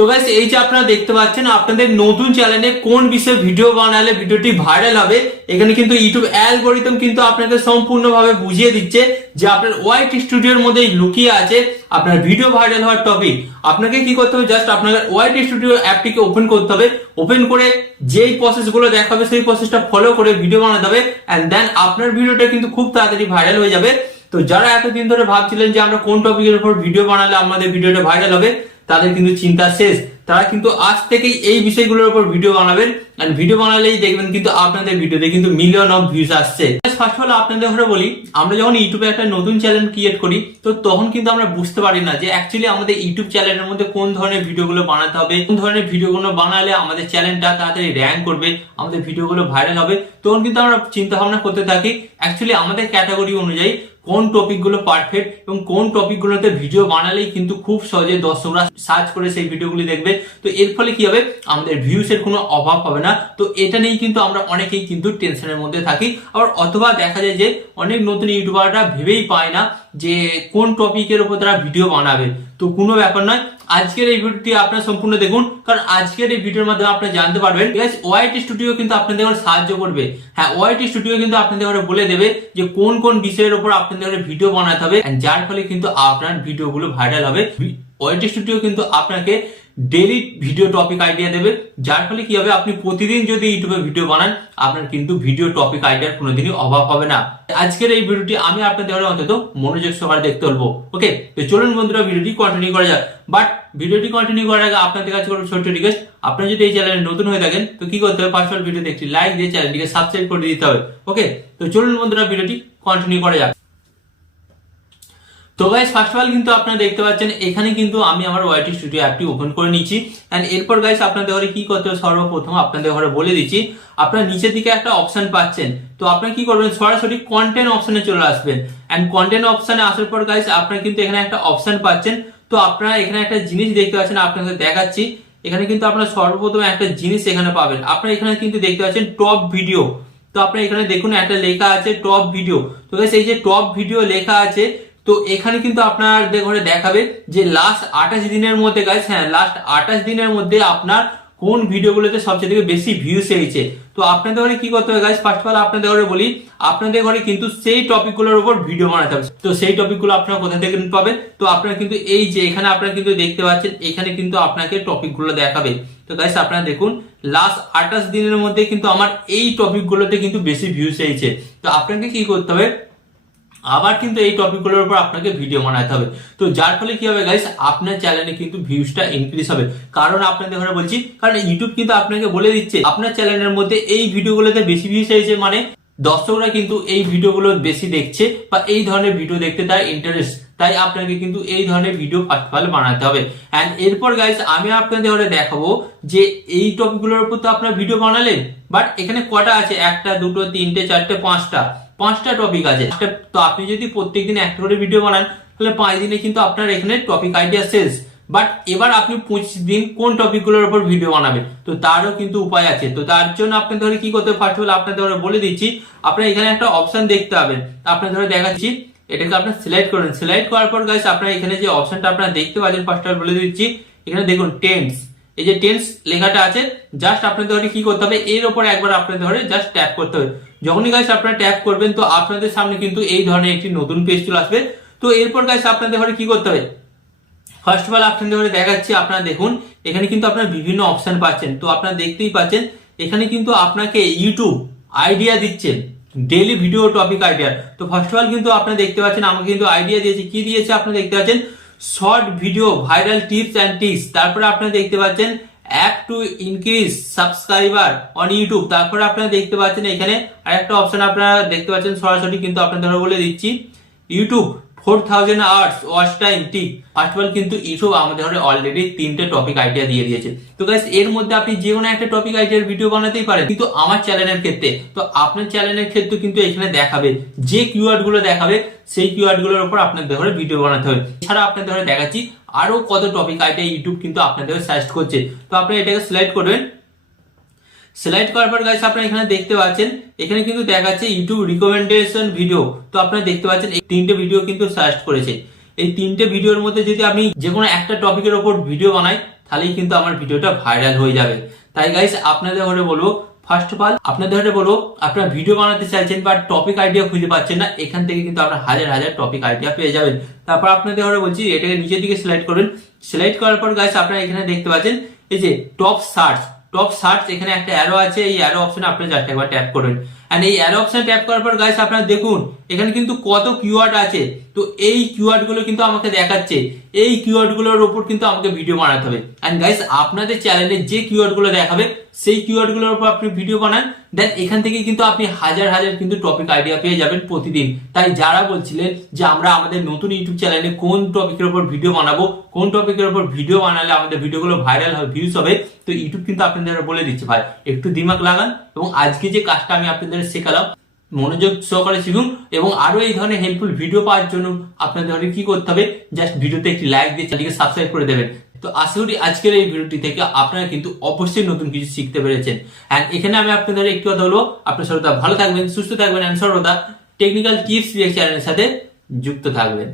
তো গাইস এই যে আপনারা দেখতে পাচ্ছেন আপনাদের নতুন চ্যানেলে কোন বিষয়ে ভিডিও বানালে ভিডিওটি ভাইরাল হবে, এখানে কিন্তু ইউটিউব অ্যালগরিদম কিন্তু আপনাকে সম্পূর্ণভাবে বুঝিয়ে দিচ্ছে যে আপনার ওয়াইটি স্টুডিওর মধ্যে লুকিয়ে আছে আপনার ভিডিও ভাইরাল হওয়ার টপিক। আপনাকে কি করতে হবে, জাস্ট আপনার ওয়াইটি স্টুডিও অ্যাপটিকে ওপেন করতে হবে। ওপেন করে যেই প্রসেসগুলো দেখাবে সেই প্রসেসটা ফলো করে ভিডিও বানাতে হবে, এন্ড দেন আপনার ভিডিওটা কিন্তু খুব তাড়াতাড়ি ভাইরাল হয়ে যাবে। তো যারা এতদিন ধরে ভাবছিলেন যে আমরা কোন টপিকের উপর ভিডিও বানালে আমাদের ভিডিওটা ভাইরাল হবে, তাদের কিন্তু চিন্তা শেষ। তারা কিন্তু আজ থেকেই এই বিষয়গুলোর উপর ভিডিও বানাবেন, এন্ড ভিডিও বানালেই দেখবেন কিন্তু আপনাদের ভিডিওতে কিন্তু মিলিয়ন অফ ভিউজ আসছে। ফার্স্ট অফ অল আপনাদের ঘরে বলি, আমরা যখন ইউটিউবে একটা নতুন চ্যানেল ক্রিয়েট করি তো তখন কিন্তু আমরা বুঝতে পারি না যে অ্যাকচুয়ালি আমাদের ইউটিউব চ্যানেলের মধ্যে কোন ধরনের ভিডিওগুলো বানাতে হবে, কোন ধরনের ভিডিওগুলো বানালে আমাদের চ্যানেলটা তাড়াতাড়ি র্যাঙ্ক করবে, আমাদের ভিডিওগুলো ভাইরাল হবে। তখন কিন্তু আমরা চিন্তা ভাবনা করতে থাকি অ্যাকচুয়ালি আমাদের ক্যাটাগরি অনুযায়ী কোন টপিকগুলো পারফেক্ট এবং কোন টপিকগুলোতে ভিডিও বানালেই কিন্তু খুব সহজে দর্শকরা সার্চ করে সেই ভিডিওগুলি দেখবে। তো এর ফলে কি হবে, আমাদের ভিউসের কোনো অভাব হবে না। তো এটা নিয়েই কিন্তু আমরা অনেকেই কিন্তু টেনশনের মধ্যে থাকি। আবার অথবা দেখা যায় যে অনেক নতুন ইউটিউবাররা ভেবেই পায় না যে কোন টপিকের উপর তারা ভিডিও বানাবে। তো কোনো ব্যাপার নয়, আজকের এই ভিডিওটি আপনারা সম্পূর্ণ দেখুন, কারণ আজকের এই ভিডিওর মাধ্যমে আপনারা জানতে পারবেন ওয়াইটি স্টুডিও কিন্তু আপনাদের সাহায্য করবে। হ্যাঁ, ওয়াইটি স্টুডিও কিন্তু আপনাদের বলে দেবে যে কোন কোন বিষয়ের উপর আপনাদের ভিডিও বানাতে হবে, যার ফলে কিন্তু আপনার ভিডিওগুলো ভাইরাল হবে। ওয়াইটি স্টুডিও কিন্তু আপনাকে ডেইলি ভিডিও টপিক আইডিয়া দেবে, যার ফলে কি হবে, আপনি প্রতিদিন যদি ইউটিউবে ভিডিও বানান আপনার কিন্তু ভিডিও টপিক আইডিয়ার কোনোদিনই অভাব হবে না। আজকের এই ভিডিওটি আমি আপনাদের অন্তত মনোযোগ সহকারে দেখতে বলবো। ওকে, তো চলুন বন্ধুরা ভিডিওটি কন্টিনিউ করা যাক। বাট ভিডিওটি কন্টিনিউ করার আগে আপনাদের কাছে কোনো ছোট্ট রিকোয়েস্ট, আপনারা যদি এই চ্যানেলে নতুন হয়ে থাকেন তো কি করতে হবে, ফার্স্ট অফ অল ভিডিওতে একটি লাইক দিয়ে চ্যানেলটিকে সাবস্ক্রাইব করে দিতে হবে। ওকে, তো চলুন বন্ধুরা ভিডিওটি কন্টিনিউ করা যাক। তো গাইস ফার্স্ট অফ অল কিন্তু আপনারা দেখতে পাচ্ছেন এখানে কিন্তু আমি আমার ওয়াইটি স্টুডিও অ্যাপটি ওপেন করে নিয়েছি। এন্ড এরপর গাইস আপনাদের ঘরে কি করতে হবে, সর্বপ্রথম আপনাদের ঘরে বলে দিচ্ছি, আপনারা নিচের দিকে একটা অপশন পাচ্ছেন। তো আপনারা কি করবেন, সরাসরি কন্টেন্ট অপশনে চলে আসবেন। এন্ড কন্টেন্ট অপশনে আসার পর গাইস আপনারা কিন্তু এখানে একটা অপশন পাচ্ছেন। তো আপনারা এখানে একটা জিনিস দেখতে পাচ্ছেন, আপনাদের দেখাচ্ছি। এখানে কিন্তু আপনারা সর্বপ্রথম একটা জিনিস এখানে পাবেন, আপনারা এখানে কিন্তু দেখতে পাচ্ছেন টপ ভিডিও। তো আপনারা এখানে দেখুন একটা লেখা আছে টপ ভিডিও। তো গাইস এই যে টপ ভিডিও লেখা আছে, তো এখানে কিন্তু আপনাদের ঘরে দেখাবে যে লাস্ট 28 দিনের মধ্যে গাইস, হ্যাঁ লাস্ট 28 দিনের মধ্যে আপনার কোন ভিডিওগুলোতে সবচেয়ে থেকে বেশি ভিউস এসেছে। তো আপনাদের ঘরে কি করতে হবে গাইস, ফার্স্ট অফ অল আপনাদের ঘরে বলি, আপনাদের ঘরে কিন্তু সেই টপিকগুলোর উপর ভিডিও বানাতে হবে। তো সেই টপিকগুলো আপনারা কোথা থেকে পাবেন, তো আপনারা কিন্তু এই যে এখানে আপনারা কিন্তু দেখতে পাচ্ছেন, এখানে কিন্তু আপনাকে টপিকগুলো দেখাবে। তো গাইস আপনারা দেখুন লাস্ট 28 দিনের মধ্যে কিন্তু আমার এই টপিকগুলোতে কিন্তু বেশি ভিউস এসেছে। তো আপনাকে কি করতে হবে, আবার কিন্তু এই টপিকগুলোর উপর আপনাকে ভিডিও বানাতে হবে। তো যার ফলে কি হবে গাইস, আপনার চ্যানেলে কিন্তু ভিউজটা ইনক্রিজ হবে। কারণ আপনাদের ঘরে বলছি, কারণ ইউটিউব কিন্তু আপনাকে বলে দিচ্ছে আপনার চ্যানেলের মধ্যে এই ভিডিওগুলোতে বেশি ভিউজ এসেছে, মানে দর্শকরা কিন্তু এই ভিডিওগুলো বেশি দেখছে বা এই ধরনের ভিডিও দেখতে তার ইন্টারেস্ট, তাই আপনাকে কিন্তু এই ধরনের ভিডিও ফার্স্ট অফ অল বানাতে হবে। এন্ড এরপর গাইস আমি আপনাদের ঘরে দেখাবো যে এই টপিকগুলোর উপর তো আপনারা ভিডিও বানালেন, বাট এখানে কটা আছে, একটা দুটো তিনটে চারটে পাঁচটা টপিক আছে। তো আপনি যদি প্রত্যেকদিন একটা করে ভিডিও বানান তাহলে 5 দিনে কিন্তু আপনার এখানে টপিক আইডিয়া শেষ। বাট এবার আপনি 25 দিন কোন টপিকগুলোর উপর ভিডিও বানাবেন, তো তারও কিন্তু উপায় আছে। তো তার জন্য আপনাদের ধরে কি করতে হবে, ফার্স্ট অফ অল আপনাদের ধরে বলে দিচ্ছি, আপনারা এখানে একটা অপশন দেখতে পাবেন। আপনাদের ধরে দেখাচ্ছি, এটাকে আপনারা সিলেক্ট করবেন। সিলেক্ট করার পর গাইস আপনারা এখানে যে অপশনটা আপনারা দেখতে পাচ্ছেন, ফার্স্ট অফ অল বলে দিচ্ছি, এখানে দেখুন টেন্স, এই যে টেন্স লেখাটা আছে, জাস্ট আপনাদের ধরে কি করতে হবে, এর উপর একবার আপনাদের ধরে জাস্ট ট্যাপ করতে হবে। যখনই গাইস আপনারা ট্যাপ করবেন তো আপনাদের সামনে কিন্তু এই ধরনের একটি নতুন পেজ চলে আসবে। তো এরপর গাইস আপনাদের ঘরে কি করতে হবে, ফার্স্ট অফ অল আপনাদের ঘরে দেখাচ্ছি, আপনারা দেখুন এখানে কিন্তু আপনারা বিভিন্ন অপশন পাচ্ছেন। তো আপনারা দেখতেই পাচ্ছেন এখানে কিন্তু আপনাকে ইউটিউব আইডিয়া দিচ্ছে, ডেইলি ভিডিও টপিক আইডিয়া। তো ফার্স্ট অফ অল কিন্তু আপনারা দেখতে পাচ্ছেন আমাকে কিন্তু আইডিয়া দিয়েছে, কি দিয়েছে আপনারা দেখতে পাচ্ছেন, short video viral tips and tricks. তারপরে আপনারা দেখতে পাচ্ছেন app to increase subscriber on YouTube. তারপরে আপনারা দেখতে পাচ্ছেন এখানে আরেকটা অপশন আপনারা দেখতে পাচ্ছেন, সরাসরি কিন্তু আপনাদের বলে দিচ্ছি, YouTube 4000 hours watch time tip. First of all কিন্তু ইউটিউব আমাদের অলরেডি 3টে টপিক আইডিয়া দিয়ে দিয়েছে। তো গাইস এর মধ্যে আপনি যে কোনো একটা টপিক আইডিয়ার ভিডিও বানাতেই পারেন, কিন্তু আমার চ্যানেলের ক্ষেত্রে, তো আপনার চ্যানেলের ক্ষেত্রে কিন্তু এখানে দেখাবে যে কিওয়ার্ড গুলো দেখাবে সেই কিওয়ার্ড গুলোর উপর আপনাদের ঘরে ভিডিও বানাতে হবে। এছাড়া আপনাদের ঘরে দেখাচ্ছি আরো কত টপিক আইডিয়া ইউটিউব কিন্তু আপনাদের সাজেস্ট করছে। তো আপনি এটাকে সিলেক্ট করবেন। সিলেক্ট করার পর গাইস আপনারা এখানে দেখতে পাচ্ছেন, এখানে কিন্তু দেখাচ্ছে ইউটিউব রিকমেন্ডেশন ভিডিও। তো আপনারা দেখতে পাচ্ছেন এই 3টে ভিডিও কিন্তু সাজেস্ট করেছে। এই 3টে ভিডিওর মধ্যে যদি আমি যে কোনো একটা টপিকের উপর ভিডিও বানাই তাহলেই কিন্তু আমার ভিডিওটা ভাইরাল হয়ে যাবে। তাই গাইস আপনাদের ঘরে বলবো, ফার্স্ট অফ অল আপনাদের ঘরে বলবো, আপনারা ভিডিও বানাতে চাইছেন বাট টপিক আইডিয়া খুঁজে পাচ্ছেন না, এখান থেকে কিন্তু আপনারা হাজার হাজার টপিক আইডিয়া পেয়ে যাবেন। তারপর আপনাদের ঘরে বলছি এটাকে নিচের দিকে সিলেক্ট করুন। সিলেক্ট করার পর গাইস আপনারা এখানে দেখতে পাচ্ছেন এই যে টপ সার্চ এখানে একটা অ্যারো আছে, এই অ্যারো অপশনে আপনারা জাস্ট একবার ট্যাপ করবেন। এন্ড এই অ্যারো অপশন ট্যাপ করার পর গাইস আপনারা দেখুন এখানে কিন্তু কত কিওয়ার্ড আছে। তো এই কিওয়ার্ড গুলো কিন্তু আমাকে দেখাচ্ছে, এই কিওয়ার্ড গুলোর উপর কিন্তু আমাকে ভিডিও বানাতে হবে। এন্ড গাইস আপনাদের চ্যানেলে যে কিওয়ার্ড গুলো দেখাবে সেই কিওয়ার্ড গুলোর উপর আপনি ভিডিও বানান, দেন এখান থেকে কিন্তু আপনি হাজার হাজার কিন্তু টপিক আইডিয়া পেয়ে যাবেন প্রতিদিন। তাই যারা বলছিলেন যে আমরা আমাদের নতুন ইউটিউব চ্যানেলে কোন টপিকের উপর ভিডিও বানাবো, কোন টপিকের উপর ভিডিও বানালে আমাদের ভিডিওগুলো ভাইরাল হবে, ভিউজ হবে, তো ইউটিউব কিন্তু আপনাদের বলে দিচ্ছে ভাই একটু দিমাগ লাগান এবং আজকে যে কাজটা আমি আপনাদের শেখালাম মনোযোগ সহকারে শিখুন। এবং আরো এই ধরনের হেল্পফুল ভিডিও পাওয়ার জন্য আপনাদের কি করতে হবে, জাস্ট ভিডিওতে একটি লাইক দিয়ে চ্যানেলটিকে সাবস্ক্রাইব করে দেবেন। তো আশা করি আজকের এই ভিডিওটি থেকে আপনারা কিন্তু অবশ্যই নতুন কিছু শিখতে পেরেছেন। এন্ড এখানে আমি আপনাদের একটু কথা বলবো, আপনার সর্বদা ভালো থাকবেন, সুস্থ থাকবেন এন্ড সর্বদা টেকনিক্যাল টিপস চ্যানেলের সাথে যুক্ত থাকবেন।